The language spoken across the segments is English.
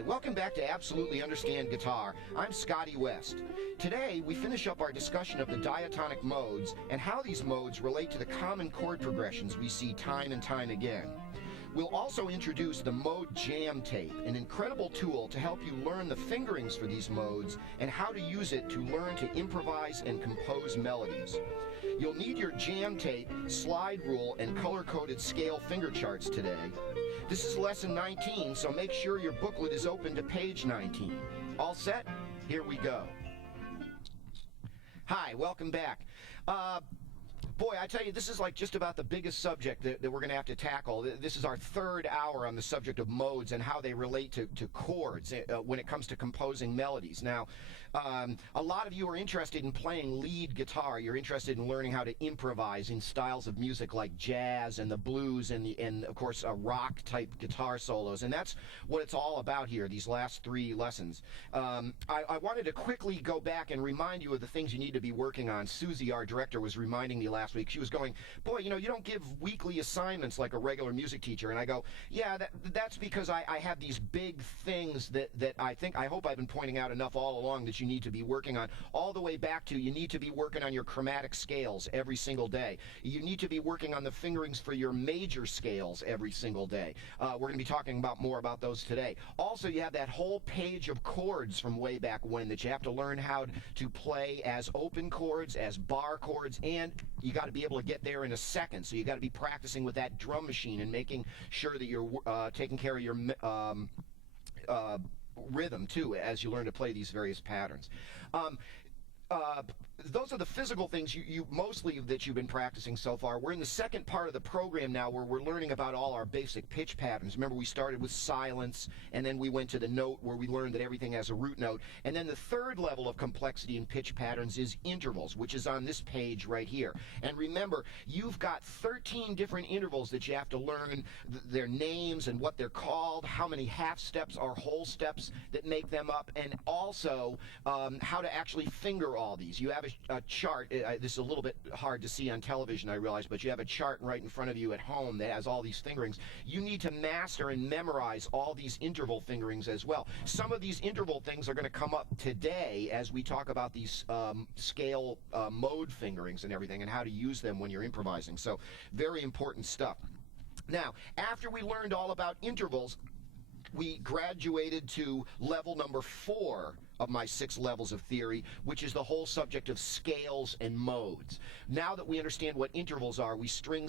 Hi, welcome back to Absolutely Understand Guitar. I'm Scotty West. Today, we finish up our discussion of the diatonic modes and how these modes relate to the common chord progressions we see time and time again. We'll also introduce the Mode Jam Tape, an incredible tool to help you learn the fingerings for these modes and how to use it to learn to improvise and compose melodies. You'll need your jam tape, slide rule, and color-coded scale finger charts today. This is lesson 19, so make sure your booklet is open to page 19. All set? Here we go. Hi, welcome back. Boy, I tell you, this is like just about the biggest subject that we're going to have to tackle. This is our third hour on the subject of modes and how they relate to chords when it comes to composing melodies. Now, a lot of you are interested in playing lead guitar. You're interested in learning how to improvise in styles of music like jazz and the blues and of course, rock-type guitar solos. And that's what it's all about here, these last three lessons. I wanted to quickly go back and remind you of the things you need to be working on. Susie, our director, was reminding me last week. She was going, boy, you know, you don't give weekly assignments like a regular music teacher. And I go, yeah, that's because I have these big things that I hope I've been pointing out enough all along that you need to be working on. All the way back to you need to be working on your chromatic scales every single day. You need to be working on the fingerings for your major scales every single day. We're going to be talking more about those today. Also, you have that whole page of chords from way back when that you have to learn how to play as open chords, as bar chords, and you got to be able to get there in a second. So you got to be practicing with that drum machine and making sure that you're taking care of your rhythm too as you learn to play these various patterns. Those are the physical things you mostly that you've been practicing so far. We're in the second part of the program now where we're learning about all our basic pitch patterns. Remember, we started with silence, and then we went to the note where we learned that everything has a root note. And then the third level of complexity in pitch patterns is intervals, which is on this page right here. And remember, you've got 13 different intervals that you have to learn their names and what they're called, how many half steps or whole steps that make them up, and also how to actually finger all these. You have a chart. This is a little bit hard to see on television, I realize, but you have a chart right in front of you at home that has all these fingerings. You need to master and memorize all these interval fingerings as well. Some of these interval things are going to come up today as we talk about these scale mode fingerings and everything and how to use them when you're improvising. So very important stuff. Now, after we learned all about intervals, we graduated to level number 4 of my 6 levels of theory, which is the whole subject of scales and modes. Now that we understand what intervals are, we string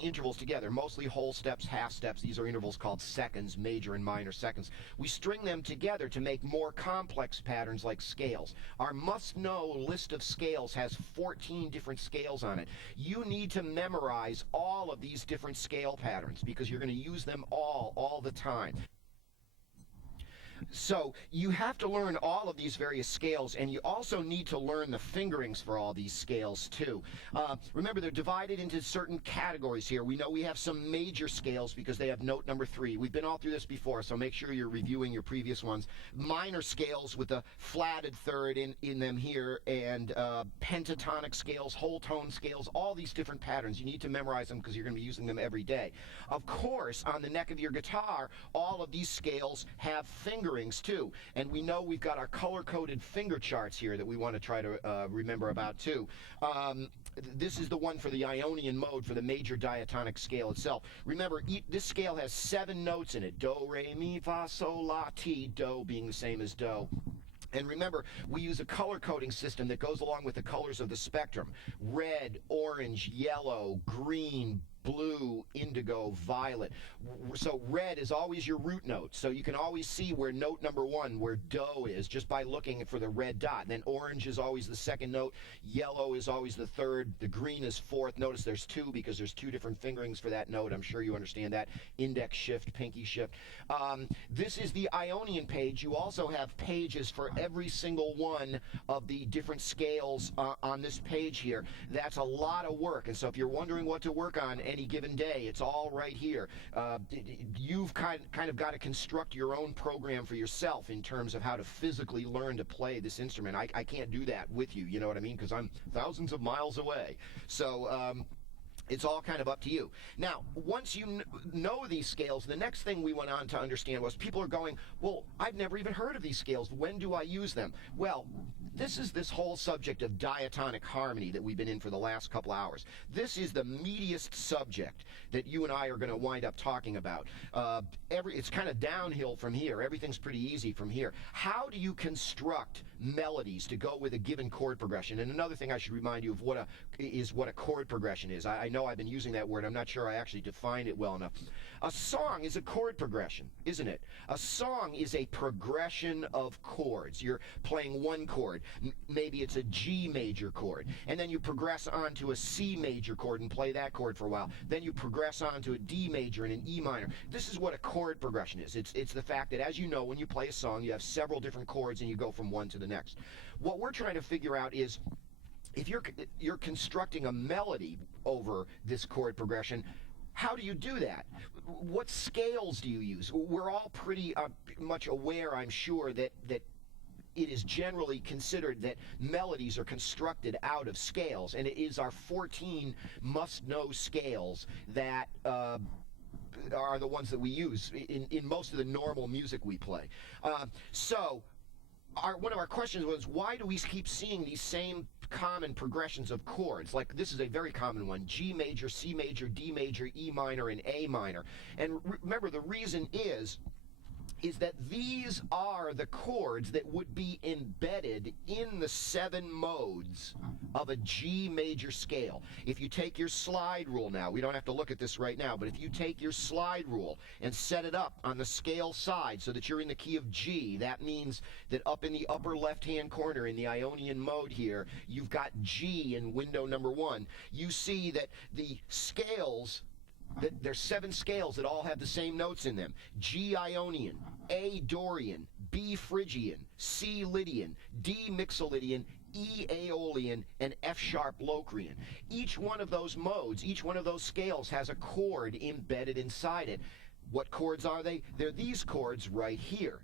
intervals together, mostly whole steps, half steps. These are intervals called seconds, major and minor seconds. We string them together to make more complex patterns like scales. Our must-know list of scales has 14 different scales on it. You need to memorize all of these different scale patterns because you're going to use them all the time. So you have to learn all of these various scales, and you also need to learn the fingerings for all these scales too. Remember, they're divided into certain categories here. We know we have some major scales because they have note number 3. We've been all through this before, so make sure you're reviewing your previous ones. Minor scales with a flatted third in them here, and pentatonic scales, whole tone scales, all these different patterns. You need to memorize them because you're going to be using them every day. Of course, on the neck of your guitar, all of these scales have fingerings too, and we know we've got our color-coded finger charts here that we want to try to remember about too. This is the one for the Ionian mode for the major diatonic scale itself. Remember, this scale has 7 notes in it: do, re, mi, fa, sol, la, ti, do being the same as do. And remember, we use a color coding system that goes along with the colors of the spectrum: red, orange, yellow, green, blue, indigo, violet. So red is always your root note. So you can always see where note number 1, where do is, just by looking for the red dot. And then orange is always the second note. Yellow is always the third. The green is 4th. Notice there's 2 because there's 2 different fingerings for that note. I'm sure you understand that. Index shift, pinky shift. This is the Ionian page. You also have pages for every single one of the different scales on this page here. That's a lot of work. And so if you're wondering what to work on any given day, it's all right here. You've kind of got to construct your own program for yourself in terms of how to physically learn to play this instrument. I can't do that with you, you know what I mean, because I'm thousands of miles away. So It's all kind of up to you. Now, once you know these scales, the next thing we went on to understand was people are going, well, I've never even heard of these scales. When do I use them? Well, this is this whole subject of diatonic harmony that we've been in for the last couple hours. This is the meatiest subject that you and I are going to wind up talking about. It's kind of downhill from here. Everything's pretty easy from here. How do you construct melodies to go with a given chord progression? And another thing I should remind you of what a chord progression is. I know I've been using that word. I'm not sure I actually defined it well enough. A song is a chord progression, isn't it? A song is a progression of chords. You're playing one chord. Maybe it's a G major chord. And then you progress on to a C major chord and play that chord for a while. Then you progress on to a D major and an E minor. This is what a chord progression is. It's the fact that, as you know, when you play a song, you have several different chords and you go from one to the next. What we're trying to figure out is, if you're constructing a melody over this chord progression, how do you do that? What scales do you use? We're all pretty much aware, I'm sure, that it is generally considered that melodies are constructed out of scales, and it is our 14 must-know scales that are the ones that we use in most of the normal music we play. One of our questions was, why do we keep seeing these same common progressions of chords? Like, this is a very common one: G major, C major, D major, E minor, and A minor. And remember, the reason is that these are the chords that would be embedded in the 7 modes of a G major scale. If you take your slide rule now, we don't have to look at this right now, but if you take your slide rule and set it up on the scale side so that you're in the key of G, that means that up in the upper left-hand corner in the Ionian mode here, you've got G in window number 1. You see that the scales, there's 7 scales that all have the same notes in them: G Ionian, A Dorian, B Phrygian, C Lydian, D Mixolydian, E Aeolian, and F sharp Locrian. Each one of those modes, each one of those scales has a chord embedded inside it. What chords are they? They're these chords right here.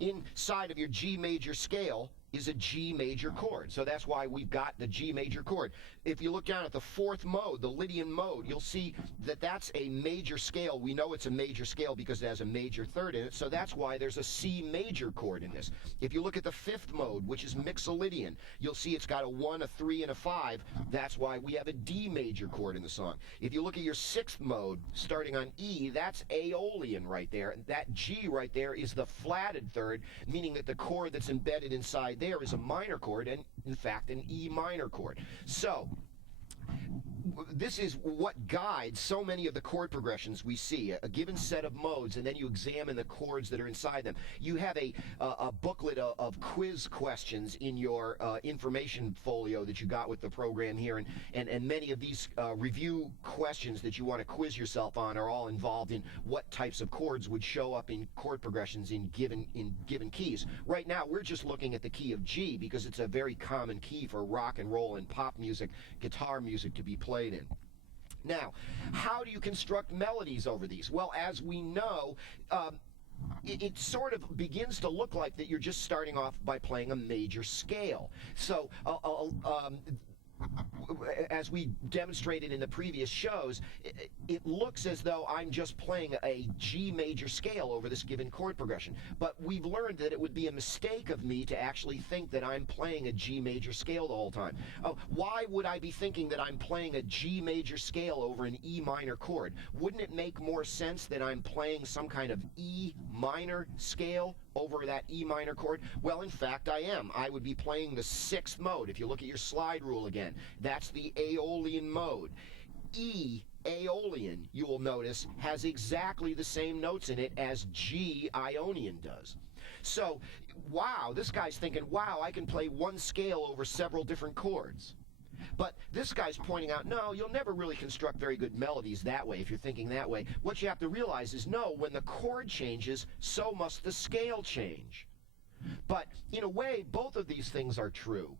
Inside of your G major scale is a G major chord. So that's why we've got the G major chord. If you look down at the 4th mode, the Lydian mode, you'll see that that's a major scale. We know it's a major scale because it has a major 3rd in it, so that's why there's a C major chord in this. If you look at the 5th mode, which is Mixolydian, you'll see it's got a 1, a 3, and a 5. That's why we have a D major chord in the song. If you look at your 6th mode, starting on E, that's Aeolian right there. That G right there is the flatted 3rd, meaning that the chord that's embedded inside there is a minor chord, and in fact an E minor chord. So this is what guides so many of the chord progressions we see: a given set of modes, and then you examine the chords that are inside them. You have a booklet of quiz questions in your information folio that you got with the program here, and many of these review questions that you want to quiz yourself on are all involved in what types of chords would show up in chord progressions in given keys. Right now we're just looking at the key of G because it's a very common key for rock and roll and pop music, guitar music to be played in. Now, how do you construct melodies over these? Well, as we know, it sort of begins to look like that you're just starting off by playing a major scale. So as we demonstrated in the previous shows, it looks as though I'm just playing a G major scale over this given chord progression. But we've learned that it would be a mistake of me to actually think that I'm playing a G major scale the whole time. Why would I be thinking that I'm playing a G major scale over an E minor chord? Wouldn't it make more sense that I'm playing some kind of E minor scale over that E minor chord? Well, in fact, I am. I would be playing the 6th mode. If you look at your slide rule again, that's the Aeolian mode. E Aeolian, you will notice, has exactly the same notes in it as G Ionian does. So, wow, this guy's thinking, wow, I can play one scale over several different chords. But this guy's pointing out, no, you'll never really construct very good melodies that way if you're thinking that way. What you have to realize is, no, when the chord changes, so must the scale change. But in a way, both of these things are true.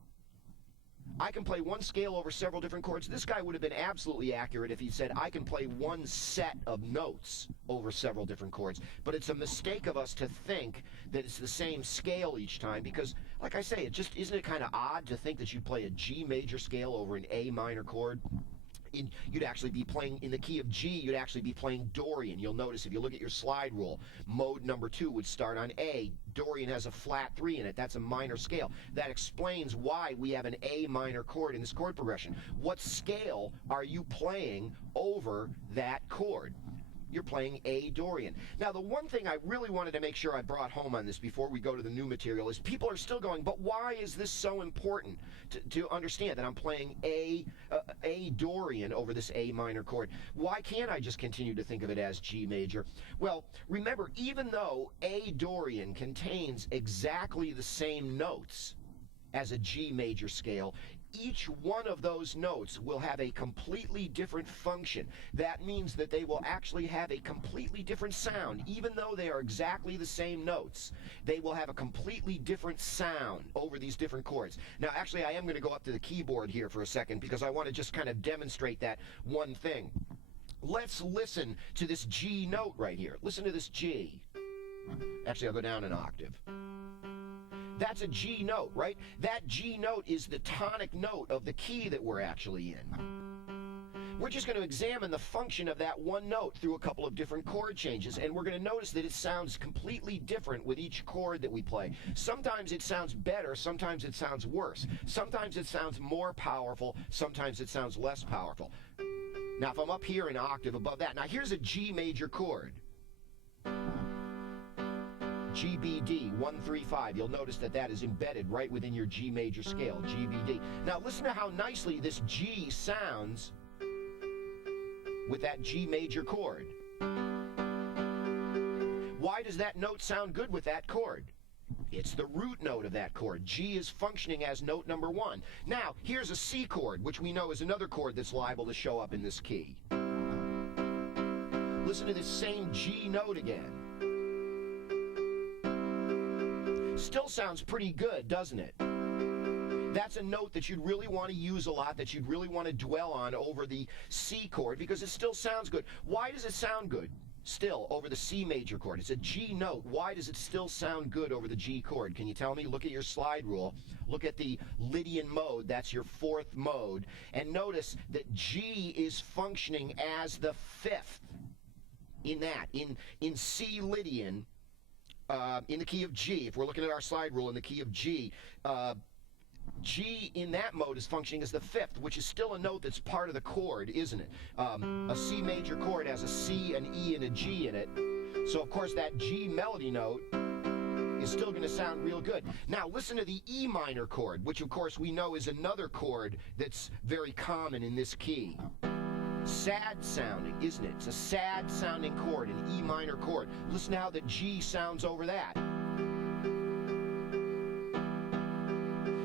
I can play one scale over several different chords. This guy would have been absolutely accurate if he said, I can play one set of notes over several different chords. But it's a mistake of us to think that it's the same scale each time because, like I say, isn't it kind of odd to think that you play a G major scale over an A minor chord? You'd actually be playing in the key of G, you'd actually be playing Dorian. You'll notice if you look at your slide rule, mode number 2 would start on A. Dorian has a flat 3 in it. That's a minor scale. That explains why we have an A minor chord in this chord progression. What scale are you playing over that chord? You're playing A Dorian. Now, the one thing I really wanted to make sure I brought home on this before we go to the new material is people are still going, but why is this so important to understand that I'm playing A Dorian over this A minor chord? Why can't I just continue to think of it as G major? Well, remember, even though A Dorian contains exactly the same notes as a G major scale, each one of those notes will have a completely different function. That means that they will actually have a completely different sound. Even though they are exactly the same notes, they will have a completely different sound over these different chords. Now, actually, I am going to go up to the keyboard here for a second because I want to just kind of demonstrate that one thing. Let's listen to this G note right here. Listen to this G. Actually, I'll go down an octave. That's a G note, right? That G note is the tonic note of the key that we're actually in. We're just going to examine the function of that one note through a couple of different chord changes, and we're going to notice that it sounds completely different with each chord that we play. Sometimes it sounds better, sometimes it sounds worse. Sometimes it sounds more powerful, sometimes it sounds less powerful. Now, if I'm up here an octave above that, now here's a G major chord. GBD 135. You'll notice that that is embedded right within your G major scale, GBD. Now listen to how nicely this G sounds with that G major chord. Why does that note sound good with that chord? It's the root note of that chord. G is functioning as note number 1. Now, here's a C chord, which we know is another chord that's liable to show up in this key. Listen to this same G note again. Still sounds pretty good, doesn't it? That's a note that you'd really want to use a lot, that you'd really want to dwell on over the C chord because it still sounds good. Why does it sound good still over the C major chord? It's a G note. Why does it still sound good over the G chord? Can you tell me? Look at your slide rule. Look at the Lydian mode. That's your 4th mode. And notice that G is functioning as the 5th in that. In C Lydian, in the key of G, if we're looking at our slide rule in the key of G, G in that mode is functioning as the 5th, which is still a note that's part of the chord, isn't it? A C major chord has a C, an E, and a G in it. So, of course, that G melody note is still going to sound real good. Now, listen to the E minor chord, which, of course, we know is another chord that's very common in this key. Sad sounding, isn't it? It's a sad sounding chord, an E minor chord. Listen to how the G sounds over that.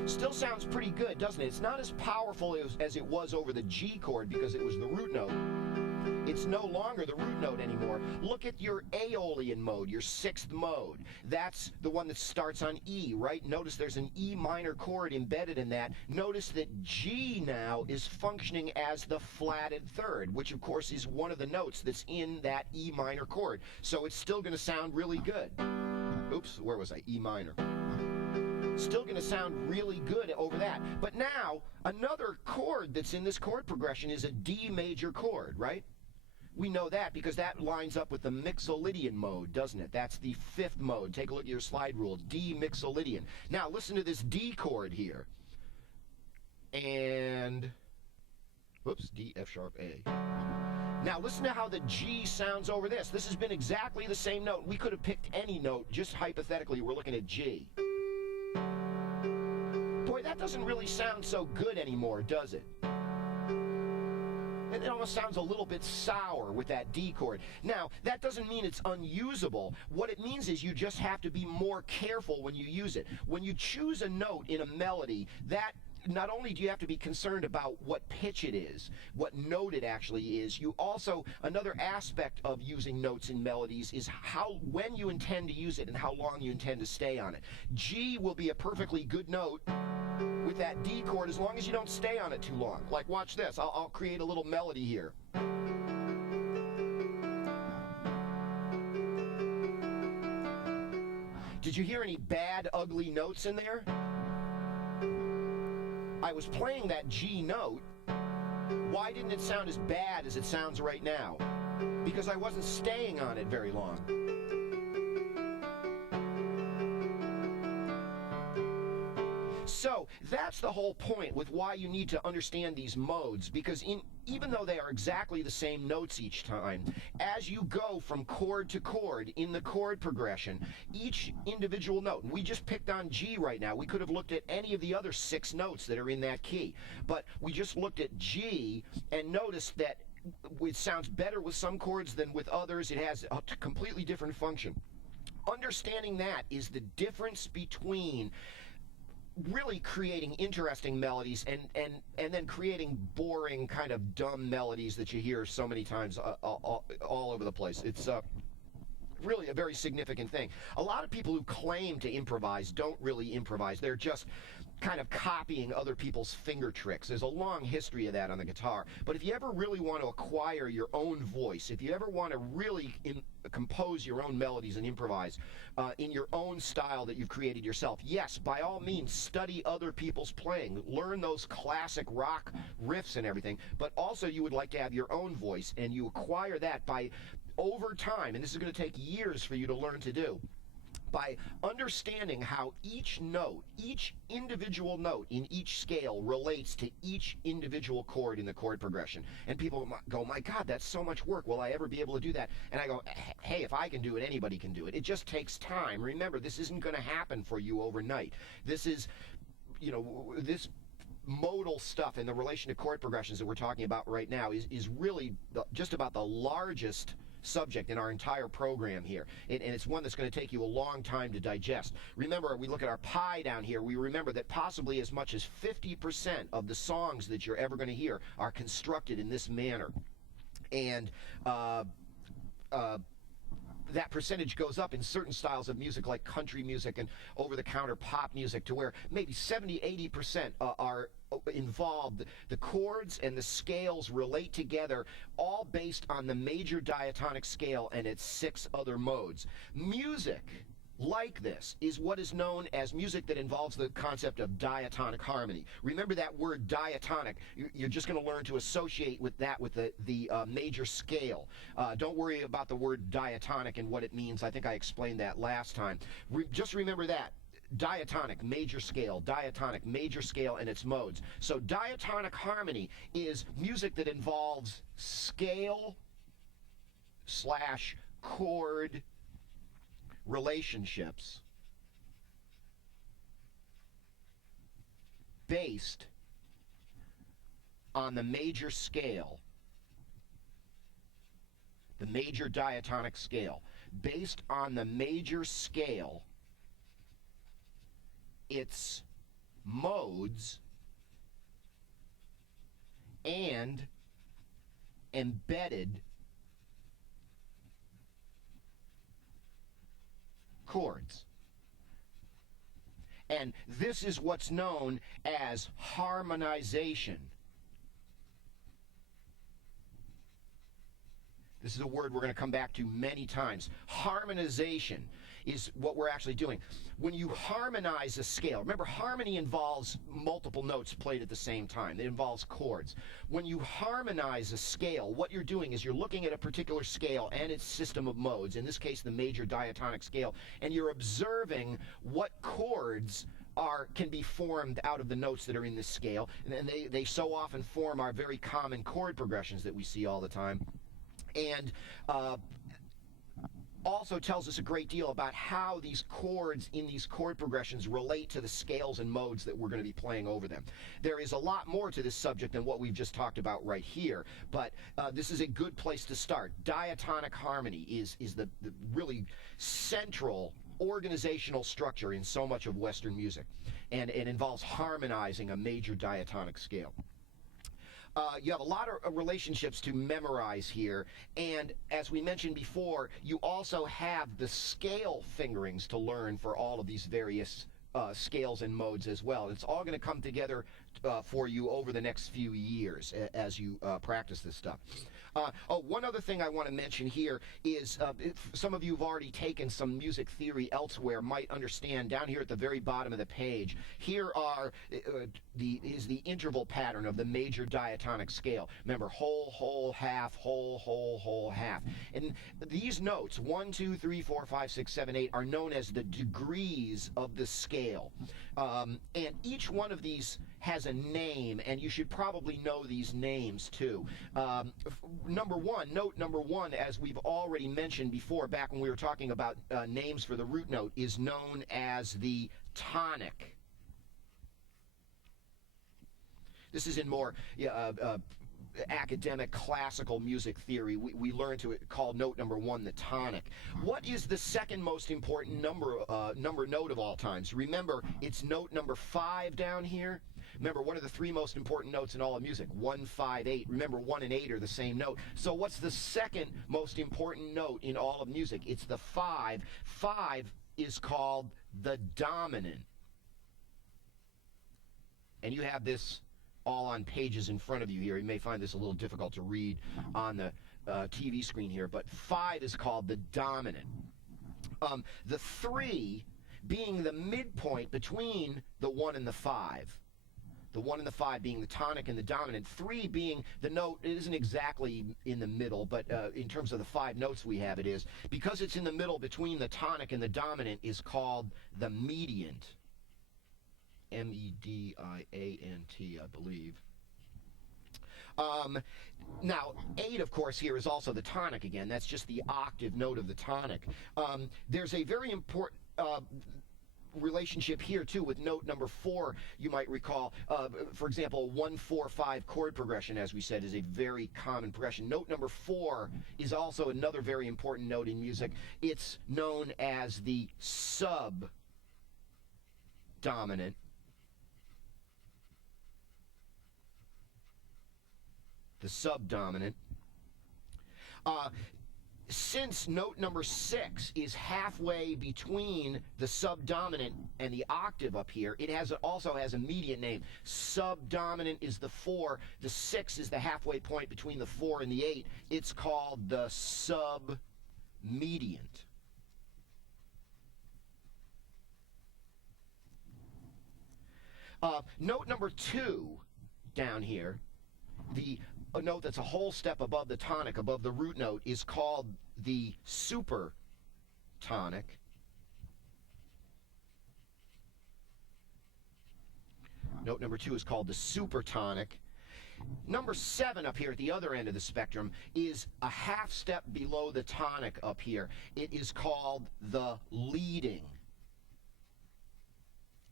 Still sounds pretty good, doesn't it? It's not as powerful as it was over the G chord because it was the root note. It's no longer the root note anymore. Look at your Aeolian mode, your 6th mode. That's the one that starts on E, right? Notice there's an E minor chord embedded in that. Notice that G now is functioning as the flatted 3rd, which of course is one of the notes that's in that E minor chord. So it's still going to sound really good. Oops, where was I? E minor. Still going to sound really good over that. But now, another chord that's in this chord progression is a D major chord, right? We know that because that lines up with the Mixolydian mode, doesn't it? That's the 5th mode. Take a look at your slide rule, D Mixolydian. Now, listen to this D chord here. And, whoops, D, F sharp, A. Now, listen to how the G sounds over this. This has been exactly the same note. We could have picked any note, just hypothetically. We're looking at G. Boy, that doesn't really sound so good anymore, does it? It almost sounds a little bit sour with that D chord. Now, that doesn't mean it's unusable. What it means is you just have to be more careful when you use it. When you choose a note in a melody, that not only do you have to be concerned about what pitch it is, what note it actually is, you also, another aspect of using notes in melodies is when you intend to use it and how long you intend to stay on it. G will be a perfectly good note with that D chord as long as you don't stay on it too long. Like, watch this. I'll create a little melody here. Did you hear any bad, ugly notes in there? I was playing that G note, Why didn't it sound as bad as it sounds right now? Because I wasn't staying on it very long. So that's the whole point with why you need to understand these modes, because even though they are exactly the same notes each time, as you go from chord to chord in the chord progression, each individual note, and we just picked on G right now, we could have looked at any of the other 6 notes that are in that key, but we just looked at G and noticed that it sounds better with some chords than with others. It has a completely different function. Understanding that is the difference between really creating interesting melodies and then creating boring, kind of dumb melodies that you hear so many times all over the place. It's really a very significant thing. A lot of people who claim to improvise don't really improvise. They're just kind of copying other people's finger tricks. There's a long history of that on the guitar. But if you ever really want to acquire your own voice, if you ever want to really compose your own melodies and improvise in your own style that you've created yourself, yes, by all means, study other people's playing. Learn those classic rock riffs and everything. But also you would like to have your own voice, and you acquire that by over time, and this is going to take years for you to learn to do, by understanding how each note, each individual note in each scale relates to each individual chord in the chord progression. And people go, my God, that's so much work. Will I ever be able to do that? And I go, hey, if I can do it, anybody can do it. It just takes time. Remember, this isn't going to happen for you overnight. This is, this modal stuff in the relation to chord progressions that we're talking about right now is really just about the largest subject in our entire program here, and it's one that's going to take you a long time to digest. Remember, we look at our pie down here, we remember that possibly as much as 50% of the songs that you're ever going to hear are constructed in this manner, and that percentage goes up in certain styles of music like country music and over-the-counter pop music, to where maybe 70-80% are involved. The chords and the scales relate together, all based on the major diatonic scale and its 6 other modes. Music like this is what is known as music that involves the concept of diatonic harmony. Remember that word diatonic. You're just going to learn to associate with that with the major scale. Don't worry about the word diatonic and what it means. I think I explained that last time. Just remember that. Diatonic, major scale, diatonic, major scale, and its modes. So diatonic harmony is music that involves scale / chord relationships based on the major scale, the major diatonic scale. Based on the major scale, its modes and embedded chords. And this is what's known as harmonization. This is a word we're going to come back to many times. Harmonization is what we're actually doing. When you harmonize a scale, remember, harmony involves multiple notes played at the same time. It involves chords. When you harmonize a scale, what you're doing is you're looking at a particular scale and its system of modes, in this case the major diatonic scale, and you're observing what chords can be formed out of the notes that are in this scale. And they so often form our very common chord progressions that we see all the time. And also tells us a great deal about how these chords in these chord progressions relate to the scales and modes that we're going to be playing over them. There is a lot more to this subject than what we've just talked about right here, but this is a good place to start. Diatonic harmony is the really central organizational structure in so much of Western music, and it involves harmonizing a major diatonic scale. You have a lot of relationships to memorize here, and as we mentioned before, you also have the scale fingerings to learn for all of these various scales and modes as well. It's all going to come together for you over the next few years as you practice this stuff. One other thing I want to mention here is some of you have already taken some music theory elsewhere might understand down here at the very bottom of the page. Here are the interval pattern of the major diatonic scale. Remember, whole, whole, half, whole, whole, whole, half. And these notes, 1, 2, 3, 4, 5, 6, 7, 8, are known as the degrees of the scale. And each one of these has a name, and you should probably know these names too. Note number one, as we've already mentioned before, back when we were talking about names for the root note, is known as the tonic. This is in more academic classical music theory. We learn to call note number one the tonic. What is the second most important number note of all times? Remember, it's note number 5 down here. Remember, what are the 3 most important notes in all of music? 1, 5, 8. Remember, 1 and 8 are the same note. So what's the second most important note in all of music? It's the 5. 5 is called the dominant. And you have this all on pages in front of you here. You may find this a little difficult to read on the TV screen here, but 5 is called the dominant. The 3 being the midpoint between the 1 and the 5. The 1 and the 5 being the tonic and the dominant. 3 being the note, it isn't exactly in the middle, but in terms of the 5 notes we have, it is. Because it's in the middle between the tonic and the dominant is called the mediant. mediant, I believe. Now, 8, of course, here is also the tonic again. That's just the octave note of the tonic. There's a very important relationship here too with note number 4. You might recall, for example, 1, 4, 5 chord progression, as we said, is a very common progression. Note number 4 is also another very important note in music. It's known as the subdominant. The subdominant. Since note number 6 is halfway between the subdominant and the octave up here, it also has a mediant name. Subdominant is the 4. The 6 is the halfway point between the 4 and the 8. It's called the submediant. Note number 2 down here, a note that's a whole step above the tonic, above the root note, is called the supertonic. Note number 2 is called the supertonic. Number 7 up here at the other end of the spectrum is a half step below the tonic up here. It is called the leading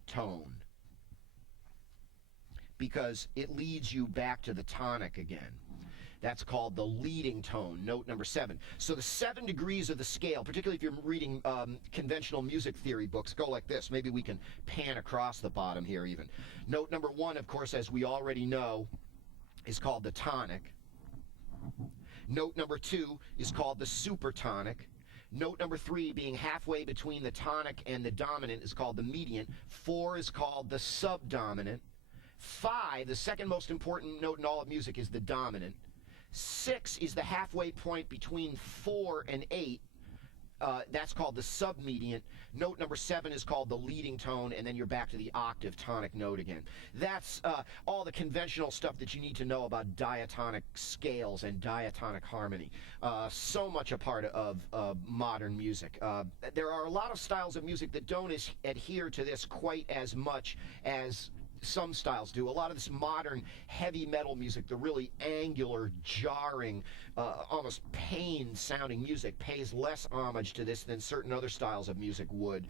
tone, because it leads you back to the tonic again. That's called the leading tone, note number 7. So the 7 degrees of the scale, particularly if you're reading conventional music theory books, go like this. Maybe we can pan across the bottom here even. Note number 1, of course, as we already know, is called the tonic. Note number 2 is called the supertonic. Note number 3, being halfway between the tonic and the dominant, is called the mediant. 4 is called the subdominant. 5, the second most important note in all of music, is the dominant. 6 is the halfway point between 4 and 8. That's called the submediant. Note number 7 is called the leading tone, and then you're back to the octave tonic note again. That's all the conventional stuff that you need to know about diatonic scales and diatonic harmony. So much a part of modern music. There are a lot of styles of music that don't adhere to this quite as much as some styles do. A lot of this modern heavy metal music, the really angular, jarring, almost pain-sounding music, pays less homage to this than certain other styles of music would.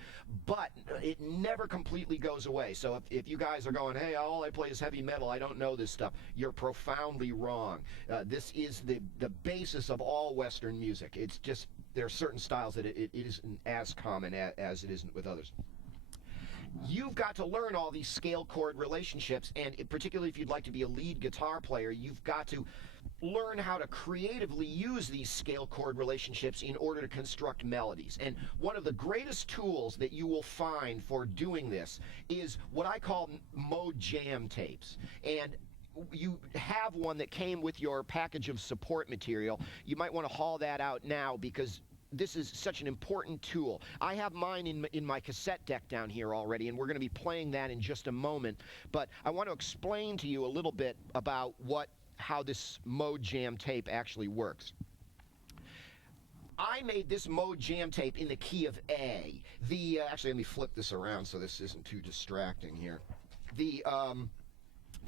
But it never completely goes away. So if you guys are going, hey, all I play is heavy metal, I don't know this stuff, you're profoundly wrong. This is the basis of all Western music. It's just there are certain styles that it isn't as common as it isn't with others. You've got to learn all these scale chord relationships, and particularly if you'd like to be a lead guitar player, you've got to learn how to creatively use these scale chord relationships in order to construct melodies. And one of the greatest tools that you will find for doing this is what I call mode jam tapes. And you have one that came with your package of support material. You might want to haul that out now because this is such an important tool. I have mine in my cassette deck down here already, and we're going to be playing that in just a moment. But I want to explain to you a little bit about how this mode jam tape actually works. I made this mode jam tape in the key of A. Actually, let me flip this around so this isn't too distracting here. The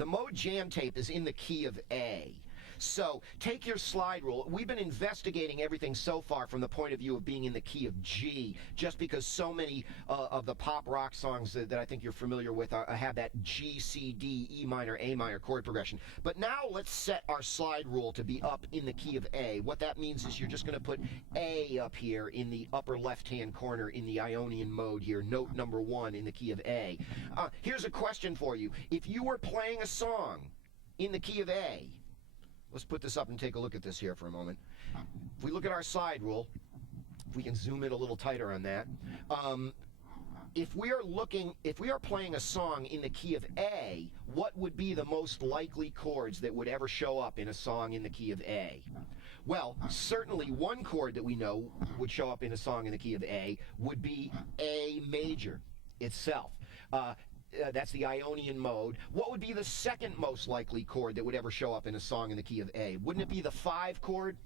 mode jam tape is in the key of A. So take your slide rule. We've been investigating everything so far from the point of view of being in the key of G, just because so many of the pop rock songs that I think you're familiar with have that G, C, D, E minor, A minor chord progression. But now let's set our slide rule to be up in the key of A. What that means is you're just going to put A up here in the upper left-hand corner in the Ionian mode here, note number 1 in the key of A. Here's a question for you. If you were playing a song in the key of A, let's put this up and take a look at this here for a moment. If we look at our slide rule, if we can zoom in a little tighter on that, if we are playing a song in the key of A, what would be the most likely chords that would ever show up in a song in the key of A? Well, certainly one chord that we know would show up in a song in the key of A would be A major itself. That's the Ionian mode. What would be the second most likely chord that would ever show up in a song in the key of A? Wouldn't it be the 5 chord,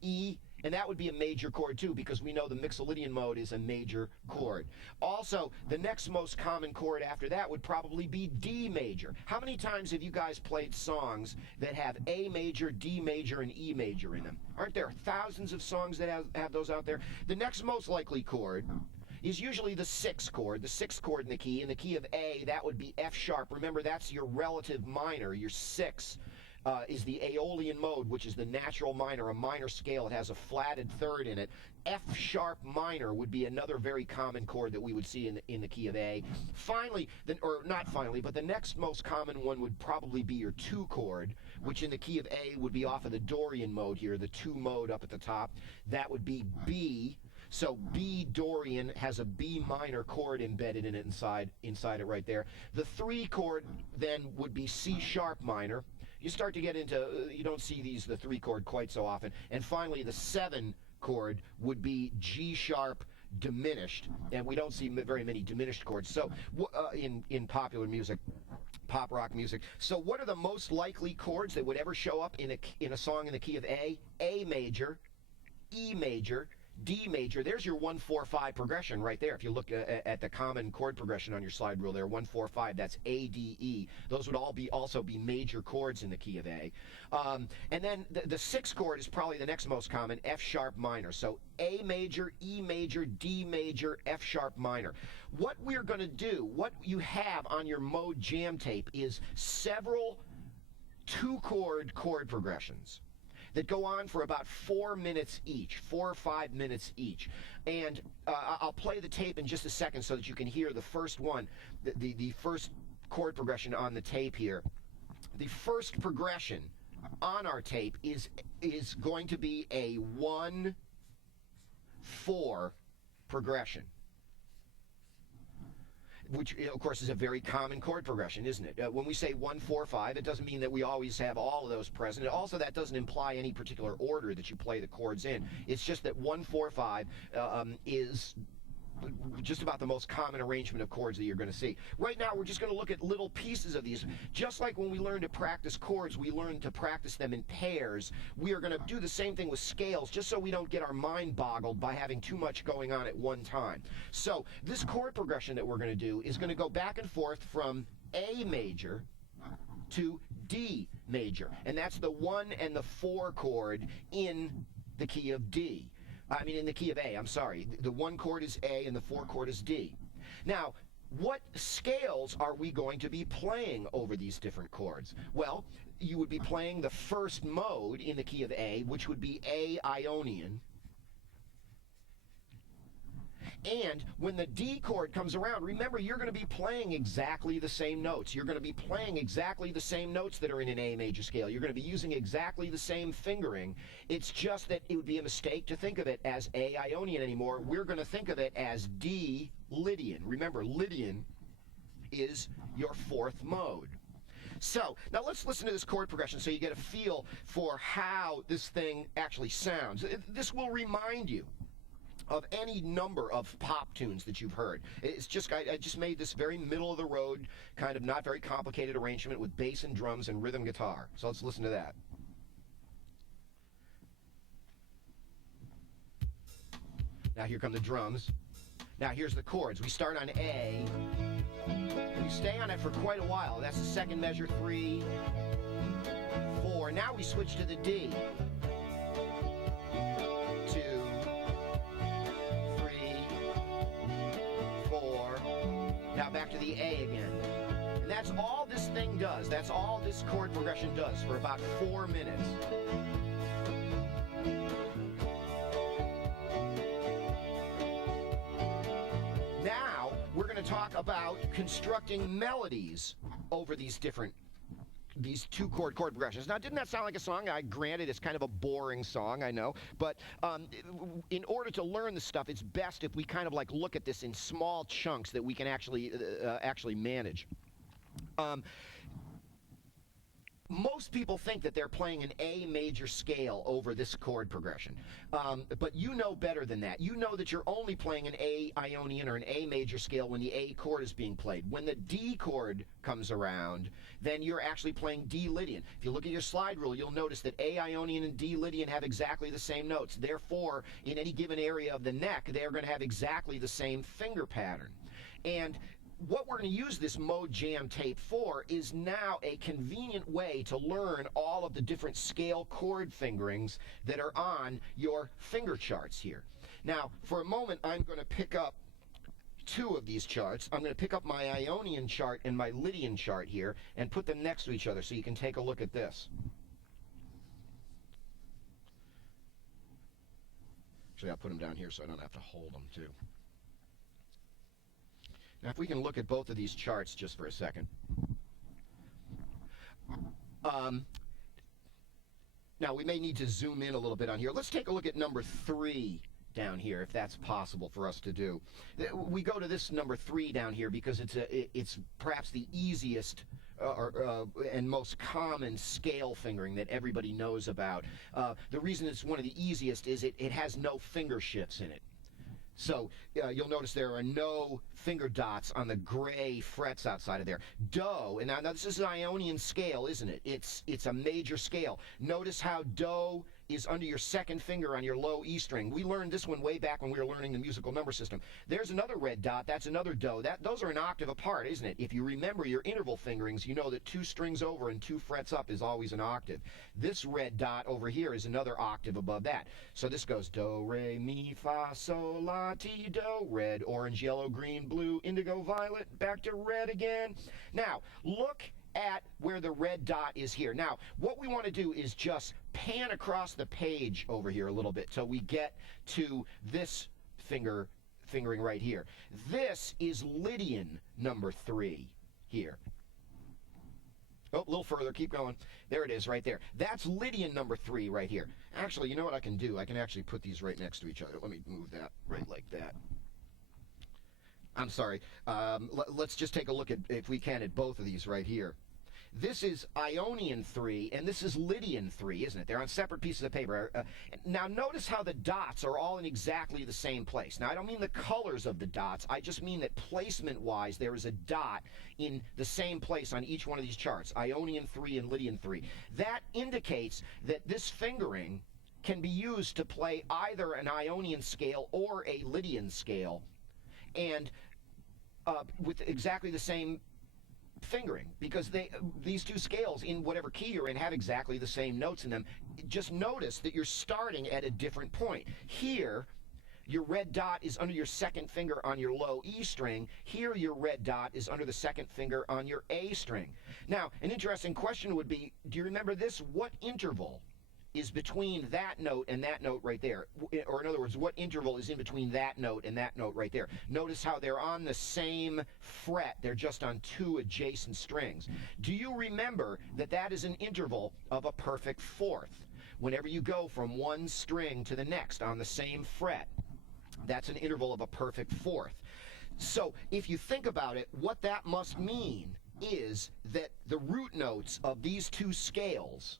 E? And that would be a major chord too, because we know the Mixolydian mode is a major chord. Also, the next most common chord after that would probably be D major. How many times have you guys played songs that have A major, D major, and E major in them? Aren't there thousands of songs that have those out there? The next most likely chord is usually the 6th chord in the key. In the key of A, that would be F sharp. Remember, that's your relative minor. Your 6 is the Aeolian mode, which is the natural minor, a minor scale. It has a flatted third in it. F sharp minor would be another very common chord that we would see in the key of A. Finally, but the next most common one would probably be your 2 chord, which in the key of A would be off of the Dorian mode here, the 2 mode up at the top. That would be B. So B Dorian has a B minor chord embedded in it inside it right there. The 3 chord then would be C sharp minor. You start to get into, you don't see the 3 chord quite so often. And finally, the 7 chord would be G sharp diminished. And we don't see very many diminished chords. So in popular music, pop rock music. So what are the most likely chords that would ever show up in a song in the key of A? A major, E major, D major. There's your 1, 4, 5 progression right there. If you look at the common chord progression on your slide rule there, 1, 4, 5, that's A, D, E. Those would all also be major chords in the key of A. And then the 6th chord is probably the next most common, F sharp minor. So A major, E major, D major, F sharp minor. What we're going to do, what you have on your mode jam tape is several 2-chord chord progressions that go on for about 4 minutes each, 4 or 5 minutes each. And I'll play the tape in just a second so that you can hear the first one, the first chord progression on the tape here. The first progression on our tape is going to be a 1, 4 progression, which, of course, is a very common chord progression, isn't it? When we say 1, 4, 5, it doesn't mean that we always have all of those present. Also, that doesn't imply any particular order that you play the chords in. It's just that 1, 4, 5 is just about the most common arrangement of chords that you're going to see. Right now, we're just going to look at little pieces of these. Just like when we learn to practice chords, we learn to practice them in pairs. We are going to do the same thing with scales, just so we don't get our mind boggled by having too much going on at one time. So this chord progression that we're going to do is going to go back and forth from A major to D major. And that's the 1 and the 4 chord in the key of D. In the key of A, I'm sorry. The 1 chord is A and the 4 chord is D. Now, what scales are we going to be playing over these different chords? Well, you would be playing the first mode in the key of A, which would be A Ionian. And when the D chord comes around, remember, you're going to be playing exactly the same notes. You're going to be playing exactly the same notes that are in an A major scale. You're going to be using exactly the same fingering. It's just that it would be a mistake to think of it as A Ionian anymore. We're going to think of it as D Lydian. Remember, Lydian is your fourth mode. So, now let's listen to this chord progression so you get a feel for how this thing actually sounds. This will remind you of any number of pop tunes that you've heard. It's just, I just made this very middle of the road, kind of not very complicated arrangement with bass and drums and rhythm guitar. So let's listen to that. Now here come the drums. Now here's the chords. We start on A. We stay on it for quite a while. That's the second measure, 3, 4. Now we switch to the D. 2, 3, 4. Now back to the A again. And that's all this thing does. That's all this chord progression does for about 4 minutes. Now we're going to talk about constructing melodies over these two chord progressions. Now, didn't that sound like a song? Granted, it's kind of a boring song, I know, but in order to learn this stuff, it's best if we kind of like look at this in small chunks that we can actually manage. Most people think that they're playing an A major scale over this chord progression, but you know better than that. You know that you're only playing an A Ionian or an A major scale when the A chord is being played. When the D chord comes around, then you're actually playing D Lydian. If you look at your slide rule, you'll notice that A Ionian and D Lydian have exactly the same notes. Therefore, in any given area of the neck, they're going to have exactly the same finger pattern. And what we're going to use this Mode Jam tape for is now a convenient way to learn all of the different scale chord fingerings that are on your finger charts here. Now, for a moment, I'm going to pick up two of these charts. I'm going to pick up my Ionian chart and my Lydian chart here and put them next to each other so you can take a look at this. Actually, I'll put them down here so I don't have to hold them too. Now, if we can look at both of these charts just for a second. Now, we may need to zoom in a little bit on here. Let's take a look at number 3 down here, if that's possible for us to do. We go to this number 3 down here because it's perhaps the easiest and most common scale fingering that everybody knows about. The reason it's one of the easiest is it has no finger shifts in it. So you'll notice there are no finger dots on the gray frets outside of there. Do, and now this is an Ionian scale, isn't it? It's a major scale. Notice how do is under your second finger on your low E string. We learned this one way back when we were learning the musical number system. There's another red dot. That's another do. Those are an octave apart, isn't it? If you remember your interval fingerings, you know that 2 strings over and 2 frets up is always an octave. This red dot over here is another octave above that. So this goes do, re, mi, fa, sol, la, ti, do, red, orange, yellow, green, blue, indigo, violet, back to red again. Now, look at where the red dot is here. Now, what we want to do is just pan across the page over here a little bit till we get to this fingering right here. This is Lydian number 3 here. Oh, a little further, keep going. There it is right there. That's Lydian number 3 right here. Actually, you know what I can do? I can actually put these right next to each other. Let me move that right like that. I'm sorry. Let's just take a look at, if we can, at both of these right here. This is Ionian 3, and this is Lydian 3, isn't it? They're on separate pieces of paper. Now, notice how the dots are all in exactly the same place. Now, I don't mean the colors of the dots. I just mean that placement-wise, there is a dot in the same place on each one of these charts, Ionian 3 and Lydian 3. That indicates that this fingering can be used to play either an Ionian scale or a Lydian scale, and with exactly the same fingering, because these two scales in whatever key you're in have exactly the same notes in them. Just notice that you're starting at a different point. Here, your red dot is under your second finger on your low E string. Here, your red dot is under the second finger on your A string. Now, an interesting question would be, do you remember this? What interval is between that note and that note right there? Or in other words, what interval is in between that note and that note right there? Notice how they're on the same fret. They're just on two adjacent strings. Do you remember that that is an interval of a perfect fourth? Whenever you go from one string to the next on the same fret, that's an interval of a perfect fourth. So if you think about it, what that must mean is that the root notes of these two scales,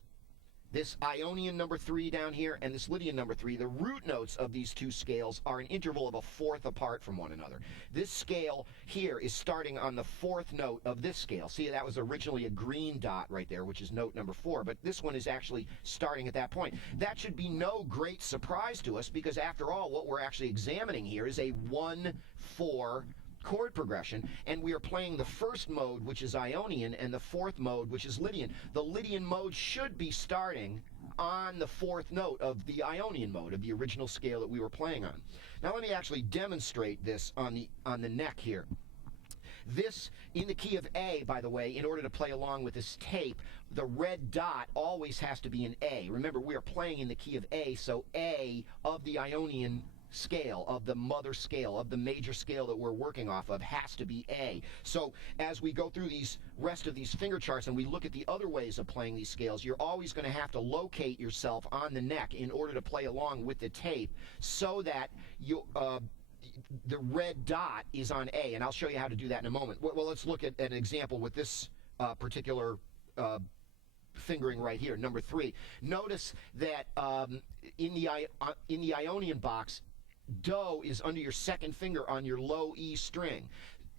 this Ionian number 3 down here and this Lydian number 3, the root notes of these two scales are an interval of a fourth apart from one another. This scale here is starting on the fourth note of this scale. See, that was originally a green dot right there, which is note number 4, but this one is actually starting at that point. That should be no great surprise to us because, after all, what we're actually examining here is a 1-4 chord progression, and we are playing the first mode, which is Ionian, and the fourth mode, which is Lydian. The Lydian mode should be starting on the fourth note of the Ionian mode, of the original scale that we were playing on. Now let me actually demonstrate this on the neck here. This, in the key of A, by the way, in order to play along with this tape, the red dot always has to be an A. Remember, we are playing in the key of A, so A of the Ionian scale, of the mother scale, of the major scale that we're working off of, has to be A. So as we go through these rest of these finger charts and we look at the other ways of playing these scales, you're always going to have to locate yourself on the neck in order to play along with the tape so that you the red dot is on A, and I'll show you how to do that in a moment. Well, let's look at an example with this particular fingering right here, number 3. Notice that in the Ionian box, Do is under your second finger on your low E string.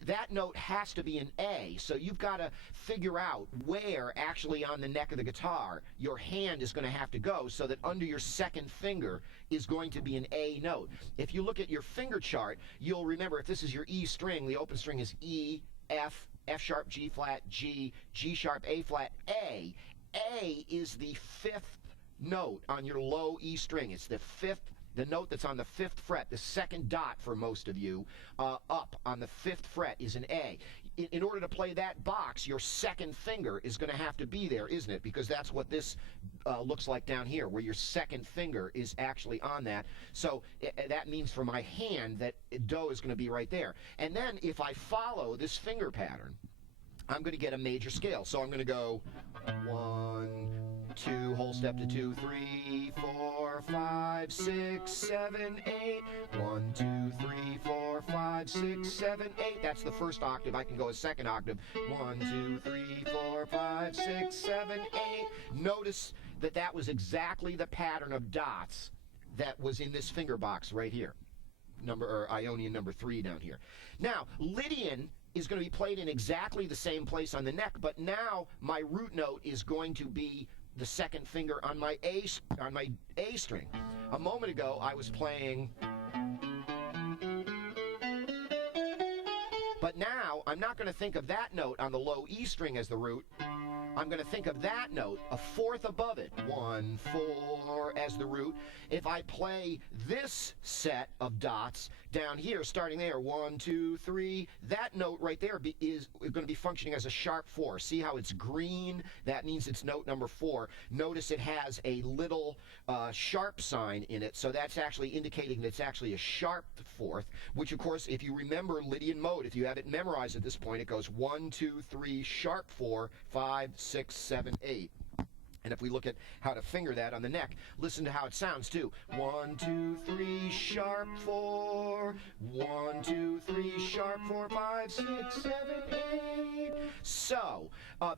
That note has to be an A, so you've got to figure out where actually on the neck of the guitar your hand is going to have to go so that under your second finger is going to be an A note. If you look at your finger chart, you'll remember if this is your E string, the open string is E, F, F sharp, G flat, G, G sharp, A flat, A. A is the 5th note on your low E string. It's the 5th, the note that's on the 5th fret, the second dot for most of you, up on the 5th fret is an A. In order to play that box, your second finger is going to have to be there, isn't it? Because that's what this looks like down here, where your second finger is actually on that. So that means for my hand that Do is going to be right there. And then if I follow this finger pattern, I'm going to get a major scale. So I'm going to go 1, 2, whole step to 2, 3, 4, 5, 6, 7, 8. 1, 2, 3, 4, 5, 6, 7, 8. That's the first octave. I can go a second octave. 1, 2, 3, 4, 5, 6, 7, 8. Notice that that was exactly the pattern of dots that was in this finger box right here. Ionian number 3 down here. Now, Lydian is going to be played in exactly the same place on the neck, but now my root note is going to be the second finger on my A string. A moment ago, I was playing, but now I'm not going to think of that note on the low E string as the root. I'm going to think of that note a fourth above it, 1, 4, as the root. If I play this set of dots down here, starting there, 1, 2, 3, that note right there is going to be functioning as a sharp 4. See how it's green? That means it's note number 4. Notice it has a little sharp sign in it, so that's actually indicating that it's actually a sharp fourth, which, of course, if you remember Lydian mode, if you have it memorized at this point, it goes 1, 2, 3, sharp 4, 5, 6, 7, 8. And if we look at how to finger that on the neck, listen to how it sounds too. 1, 2, 3, sharp 4. 1, 2, 3, sharp 4, 5, 6, 7, 8. So,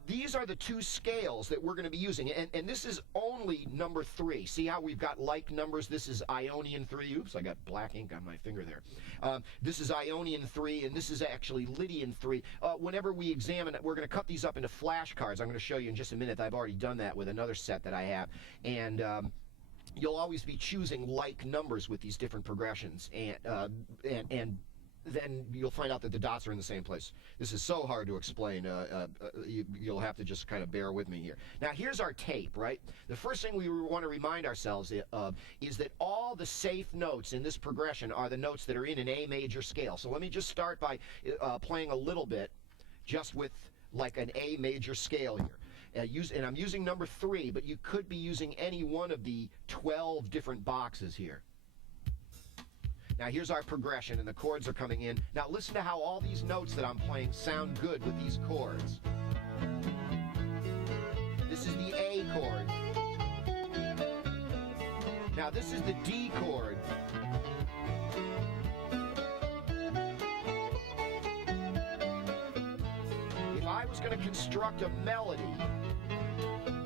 these are the two scales that we're going to be using. And this is only number 3. See how we've got like numbers? This is Ionian 3. Oops, I got black ink on my finger there. This is Ionian 3, and this is actually Lydian 3. Whenever we examine it, we're going to cut these up into flashcards. I'm going to show you in just a minute. I've already done that with another set that I have, and you'll always be choosing like numbers with these different progressions, and then you'll find out that the dots are in the same place. This is so hard to explain. You'll have to just kind of bear with me here. Now here's our tape, right? The first thing we want to remind ourselves of is that all the safe notes in this progression are the notes that are in an A major scale. So let me just start by playing a little bit just with like an A major scale here. And I'm using number 3, but you could be using any one of the 12 different boxes here. Now here's our progression, and the chords are coming in. Now listen to how all these notes that I'm playing sound good with these chords. This is the A chord. Now this is the D chord. If I was going to construct a melody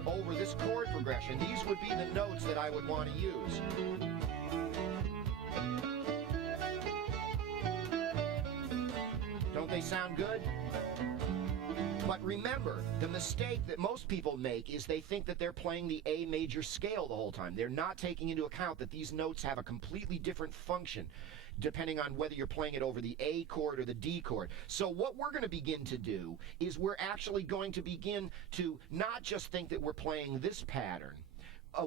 over this chord progression, these would be the notes that I would want to use. Don't they sound good? But remember, the mistake that most people make is they think that they're playing the A major scale the whole time. They're not taking into account that these notes have a completely different function depending on whether you're playing it over the A chord or the D chord. So what we're going to begin to do is we're actually going to begin to not just think that we're playing this pattern.